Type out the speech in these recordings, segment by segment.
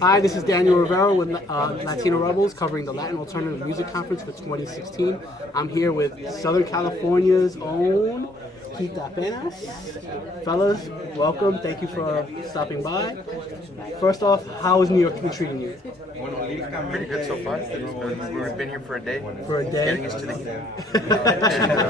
Hi, this is Daniel Rivera with Latino Rebels covering the Latin Alternative Music Conference for 2016. I'm here with Southern California's own Quitapenas. Fellas, welcome. Thank you for stopping by. First off, how has New York been treating you? Pretty good so far. We've been here for a day. For a day? Getting used to the heat.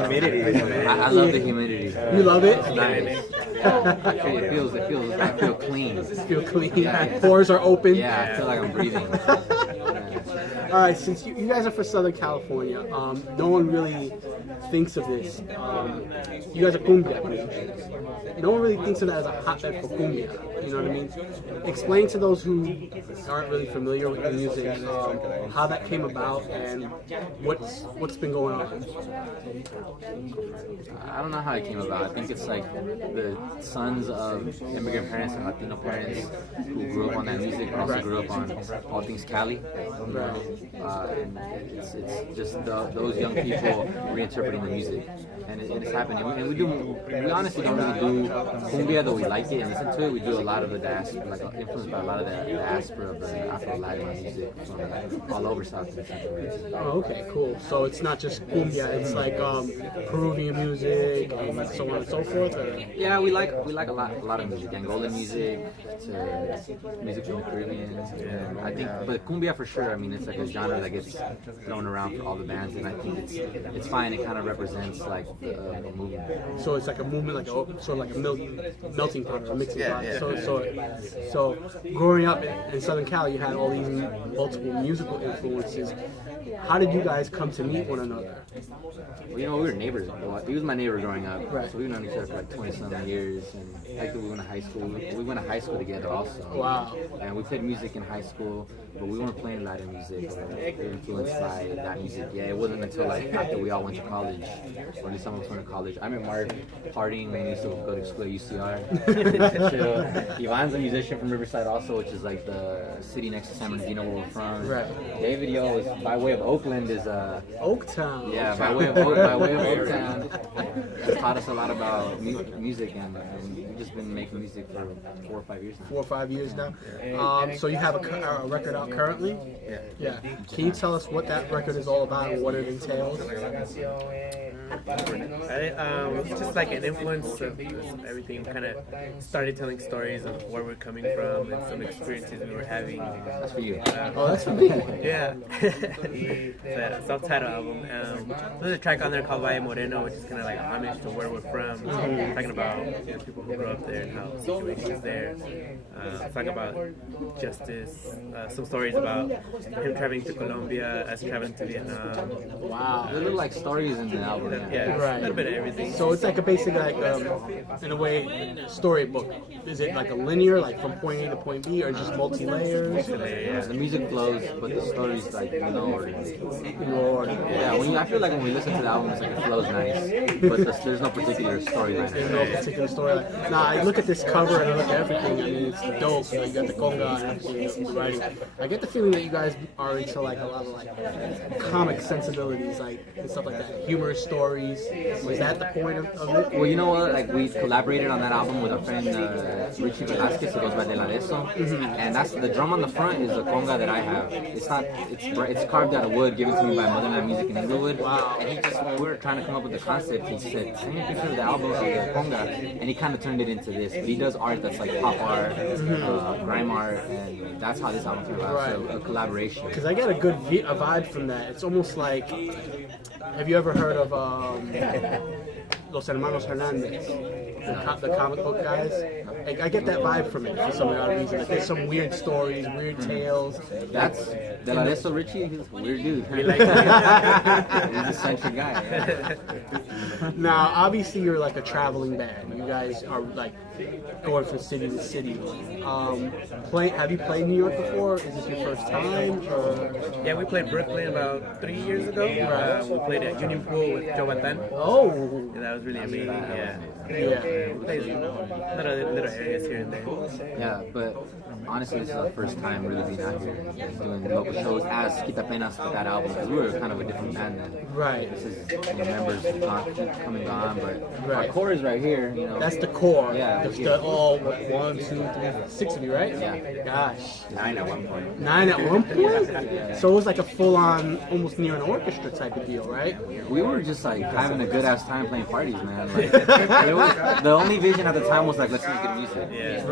Humidity. I love the humidity. You love it? It's nice. I feel clean. You feel clean. Yeah. Pores are open. Yeah, I feel like I'm breathing. All right, since you guys are from Southern California, no one really thinks of this. You guys are cumbia musicians. No one really thinks of that as a hotbed for cumbia. You know what I mean? Explain to those who aren't really familiar with the music how that came about and what's been going on. I don't know how it came about. I think it's like the sons of immigrant parents and Latino parents who grew up on that music and also grew up on all things Cali. You know? And it's just those young people reinterpreting the music. And it's happening. And we honestly don't really do cumbia, though we like it and listen to it. We do a lot of the diaspora, like influenced by a lot of the diaspora of the Afro-Latin music from all over South and Central America. Oh, okay, cool. So it's not just cumbia; it's like Peruvian music and so on and so forth. Or? Yeah, we like a lot of music, Angolan music to music from the Caribbean. I think, but cumbia for sure. I mean, it's like a genre that gets thrown around for all the bands, and I think it's fine. It kind of represents like a movement. So it's like a movement, like sort of like a melting pot or a mixing pot. Yeah. So growing up in Southern Cali, you had all these multiple musical influences. How did you guys come to meet one another? Well, we were neighbors. He was my neighbor growing up, right. So we've known each other for like 20-something years, and actually we went to high school. We went to high school together also. Wow. And we played music in high school, but we weren't playing Latin music or influenced by that music. Yeah, it wasn't until like after we all went to college, or at least some of us went to college. I met Mark partying when we used to go to school at UCR. Ivan's a musician from Riverside also, which is like the city next to San Bernardino where we're from. Right. David, yo, is by way of Oakland is Oaktown. yeah, by way of Oaktown. It's taught us a lot about music, and we've just been making music for 4 or 5 years now. 4 or 5 years now. So you have a record out currently? Yeah. Can you tell us what that record is all about and what it entails? It's just like an influence of everything. Kind of started telling stories of where we're coming from and some experiences we were having. That's for you. Oh, that's for me. Yeah. It's a self-titled album. There's a track on there called Valle Moreno, which is kind of like a homage to where we're from. Talking about people who grew up there and how situations there. Talking about justice. Some stories about him traveling to Colombia, us traveling to Vietnam. Wow. They look like stories in the album. Yeah, Right. a little bit of everything. So it's like a basic, like, in a way, storybook. Is it like a linear, like from point A to point B, or just multi-layers? The music flows, but the story's like order. Lord. Yeah, I feel like when we listen to the album, it's like it flows nice, but there's no particular storyline. There's no particular story. Nah, I look at this cover and I look at everything. I mean, it's dope. You know, you got the conga and everything, the writing. I get the feeling that you guys are into like a lot of like comic sensibilities, like and stuff like that. Humorous stories. Was that the point of it? Well, you know what? Like we collaborated on that album with a friend, Richie Velasquez, who goes by De La Deso, and that's the drum on the front is a conga that I have. It's carved out of wood, given to me by Motherland Music in Inglewood. Wow. And he just, when we were trying to come up with the concept, he said, "Send me a picture of the album of the conga," and he kind of turned it into this. But he does art that's like pop art, grime art, and that's how this album came about. Right. So a collaboration. Because I get a good a vibe from that. It's almost like, have you ever heard of Los Hermanos Hernandez, the comic book guys? Like, I get that vibe from it for some odd reason. Like, there's some weird stories, weird tales. That's De La Deso Richie. He's a weird dude. We like He's a eccentric guy. Now, obviously, you're like a traveling band. You guys are like going from city to city. Have you played New York before? Is this your first time? Or? Yeah, we played Brooklyn about 3 years ago. We played at Union Pool with Joe Batan. Oh. And that was really amazing. Yeah. Yeah. We played little areas here and there. Yeah, but honestly, this is our first time really being out here and doing local shows as Quitapenas with that album, because we were kind of a different band then. Right. This is members have come and gone, but our Right. core is right here. That's the core. Yeah, all what, 1, 2, 3, 6 of you, right? Yeah. Gosh. 9 at one point. 9 at one point? So it was like a full-on, almost near an orchestra type of deal, right? We were just like having a good ass time playing parties, man. Like, the only vision at the time was like, let's make good music. Yeah.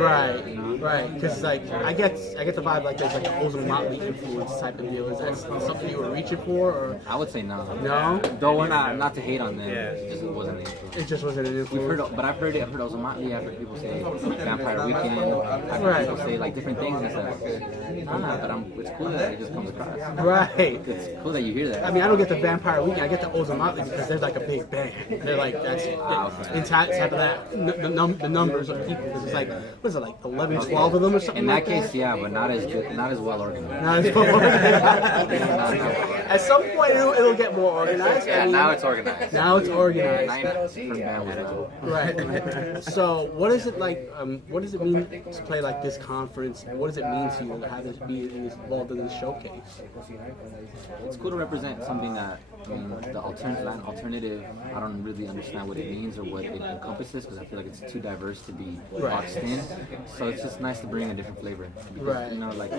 Right. Because like I get the vibe like there's like an Ozone Motley influence type of deal. Is that something you were reaching for, or I would say no. no? Though we're not to hate on them. Yeah. It wasn't an influence. It just wasn't an We've influence. heard, but I've heard Ozone Motley. I've heard people say Vampire Weekend. I've heard Right. people say like different things, and it's like, but it's cool that it just comes across. Right. It's cool that you hear that. I mean, I don't get the Vampire Weekend. I get the Ozone Motley because they're like a big band. They're like that's in type of that the numbers of people. Because it's like what is it like 11, 12 of them or something? In that like case, yeah, but not as good, not as well organized. Not as well organized. At some point, it'll get more organized. Yeah, I mean, now it's organized. Now it's organized. 9 from band was well. Right. So, what is it like? What does it mean to play like this conference? And what does it mean to you to have this be involved in this showcase? It's cool to represent something that the alternative. I don't really understand what it means or what it encompasses because I feel like it's too diverse to be boxed in. So it's just nice to bring a different flavor. Because, you know, like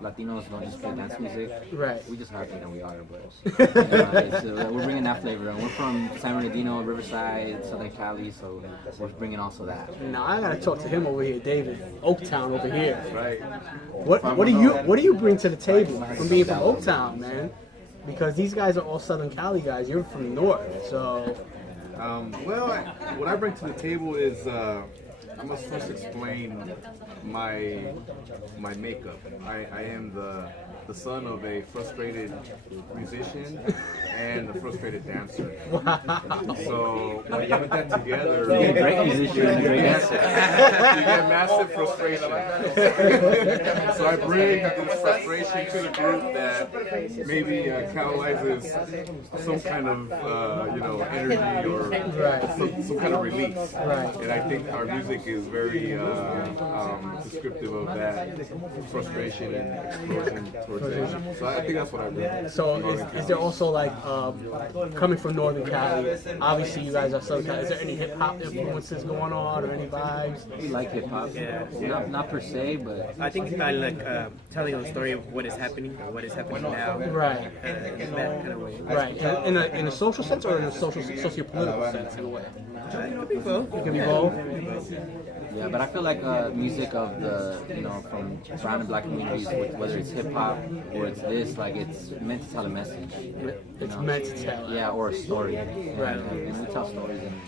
Latinos don't just play dance music. Right. We just happen that we are, but we're bringing that flavor. And we're from San Bernardino, Riverside, Southern Cali, so we're bringing also that. Now I gotta talk to him over here, David, Oaktown over here. Right. What do you bring to the table from being from Oaktown, man? Because these guys are all Southern Cali guys. You're from the north, so. Well, what I bring to the table is I must first explain my makeup. I am the son of a frustrated musician and a frustrated dancer. So when you put that together, You're a great musician and a great dancer. you get massive frustration. So I bring this frustration to the group that maybe catalyzes some kind of energy or some kind of release. Right. And I think our music is very descriptive of that frustration and explosion towards it. So I think that's what I bring. So is there also like coming from Northern Cali? Obviously, you guys are Southern Cali. Is there any hip hop influences going on or any vibes? We like hip hop. Yeah. Not per se, but I think I like telling the story of what is happening or what is happening now. Right. In that kind of way. Right. In a social sense or in a socio-political sense in a way? It could be both. It can be both. yeah, but I feel like music of the from brown and black communities, whether it's hip hop or it's this, like it's meant to tell a message. It's meant to tell. Yeah, or a story. Right. And we tell stories, and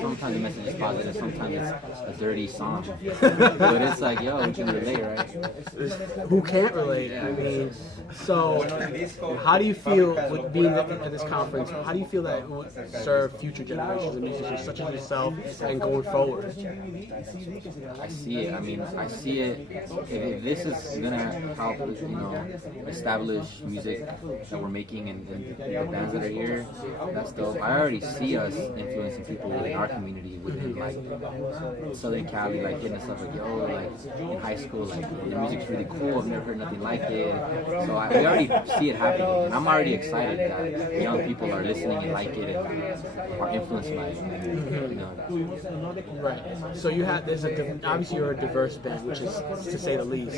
sometimes the message is positive, sometimes it's a dirty song. But it's like, yo, we can relate, right? Who can't relate? I mean, so how do you feel with being at this conference? How do you feel that it would serve future generations of musicians such as yourself and going forward? I see it. I mean, I see it. If this is gonna help, establish music that we're making and the bands that are here, that's dope. I already see us influencing people in our community within like Southern Cali, like hitting us up like, yo, like in high school, like your music's really cool. I've never heard nothing like it. So we already see it happening, and I'm already excited that young people are listening and like it and are influenced by it. Right. So you have obviously you're a diverse band, which is to say the least.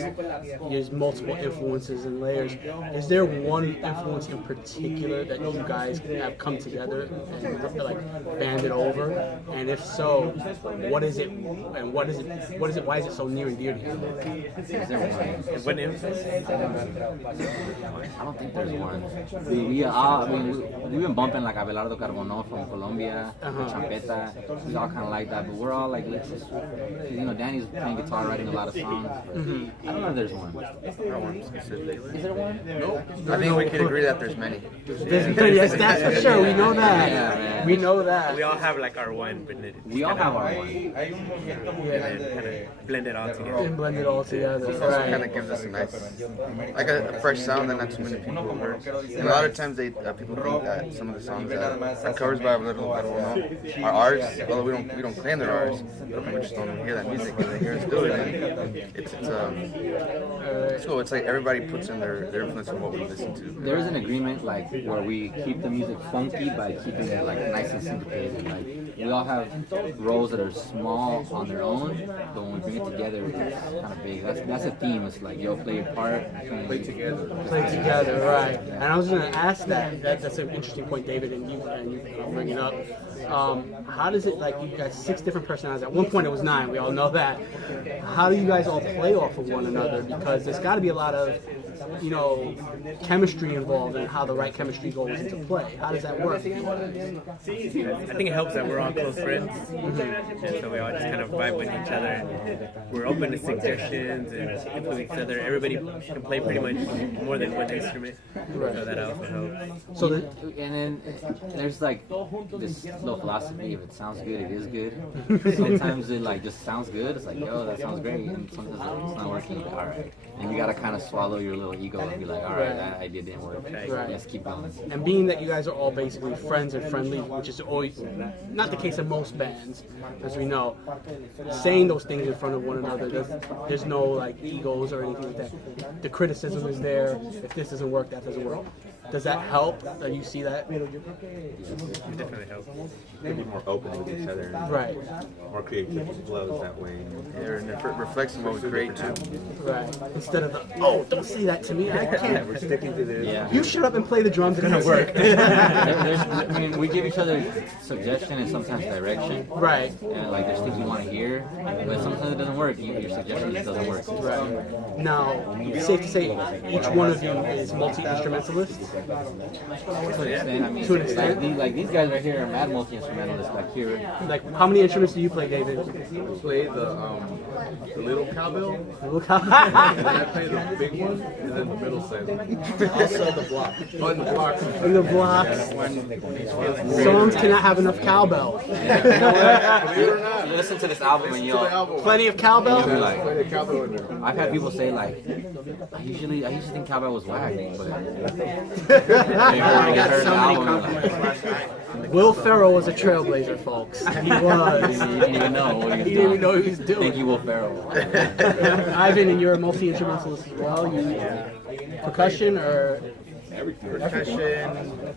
There's multiple influences and layers. Is there one influence in particular that you guys have come together and like banded over? And if so, what is it? And what is it? Why is it so near and dear to you? Is there one? What influence? I don't think there's one. We've been bumping like Abelardo Carbonell from Colombia, Champeta. We all kind of like that, but we're all like, let's just, Danny's playing guitar, writing a lot of songs. I don't know if there's one. Is there one? Nope. I think we could agree that there's many. Yes, that's for sure. We know that. Yeah, man. We know that. We all have like our one, but We all have our one. and then kind of blend it all together. And blend it all together. Also kind of gives us a nice, like a fresh sound that not too many people have heard. And a lot of times people think that some of the songs that are covers by Little are ours, although we don't claim they're ours. But people just don't hear that music and they hear us do it. And it's cool. It's like everybody puts in their influence on what we listen to. There is an agreement like where we keep the music funky by keeping it like nice and syndicated. Like we all have roles that are small on their own, but when we bring it together, it's kind of big. That's a theme. It's like yo, play your part, Play together. Play together, right? And I was going to ask that's an interesting point, David, and you bring it up. How does it, like, you guys 6 different personalities? At one point it was 9. We all know that. How do you guys all play off of one another? Because there's got to be a lot of, you know, chemistry involved and how the right chemistry goes into play. How does that work? I think it helps that we're all close friends, and so we all just kind of vibe with each other. And we're open to suggestions and influence each other. Everybody can play pretty much more than one instrument, so that also helps. So and then there's like this little philosophy: if it sounds good, it is good. Sometimes it like just sounds good. It's like, yo, that sounds great, and sometimes it's not working. Like, all right, and you gotta kind of swallow your little ego and be like, all right, that idea didn't work. Right. Let's keep going. And being that you guys are all basically friends and friendly, which is always not the case in most bands, as we know, saying those things in front of one another, there's no like egos or anything like that. The criticism is there. If this doesn't work, that doesn't work. Does that help? That you see that? It definitely helps. Be more open with each other. Right. More creativity flows that way. And it reflects on what we create too. Right. Instead of don't say that to me. I can't. We're sticking to this. Yeah. You shut up and play the drums. It's gonna work. I mean, we give each other suggestion and sometimes direction. Right. And like there's things you want to hear, but sometimes it doesn't work. Your suggestion just doesn't work. Right. Now, it's safe to say each one of you is multi-instrumentalist. To an extent, I mean, To an extent. like these guys right here are mad multi-instrumentalists. Like here, Like, how many instruments do you play, David? Play the little cowbell, Look how. and I play the big one, and then the middle set. Also the block. On the blocks. In the blocks. Songs cannot have enough cowbell. Believe it or not, you listen to this album and to the you'll. album. Plenty of cowbell. Play the cowbell in there. I've had people say like, I used to think cowbell was whack, but I got so many compliments last night. Will Ferrell was a trailblazer, folks. He was. You didn't even know what he was He didn't even doing. know what he was doing. Thank you, Will Ferrell. Ivan, and you're a multi-instrumentalist as well. You percussion or Percussion,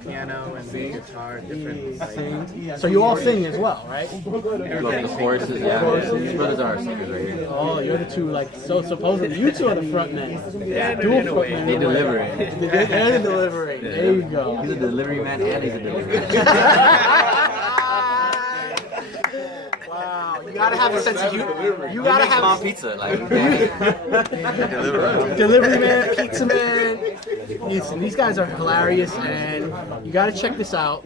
piano, and guitar, different. sing? So you all sing as well, right? The choruses, yeah. These brothers are our singers right here. Oh, you're the two, like, so supposedly you two are the front men. Dual in a way. front They men. deliver it. They're delivering. There you go. He's a delivery man and he's a delivery man. Wow, you gotta have a sense of humor. You gotta Small have pizza, like delivery man, pizza man. Listen, these guys are hilarious, and you gotta check this out.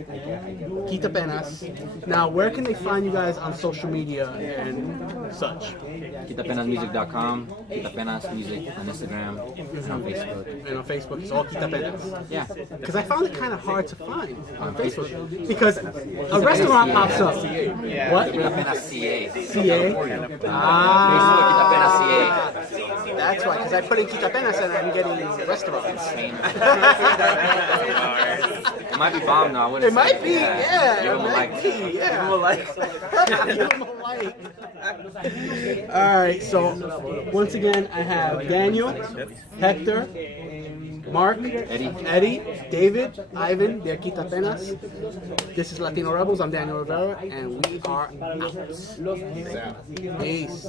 Quitapenas. Now, where can they find you guys on social media and such? Quitapenasmusic.com, Quitapenas Music on Instagram, and on Facebook. And on Facebook, it's all Quitapenas. Yeah. Because I found it kind of hard to find on Facebook. Because a restaurant pops up. What? Quitapenas CA. CA? Facebook, Ah. Quitapenas CA. That's why, because I put in Quitapenas and I'm getting restaurants. It might be bomb now. I wouldn't It might say be, yeah. Give It them a might like. be, yeah. Give them a like. All right, so once again, I have Daniel, Hector, Mark, Eddie, David, Ivan, they're Quitapenas. This is Latino Rebels. I'm Daniel Rivera, and we are out. Peace.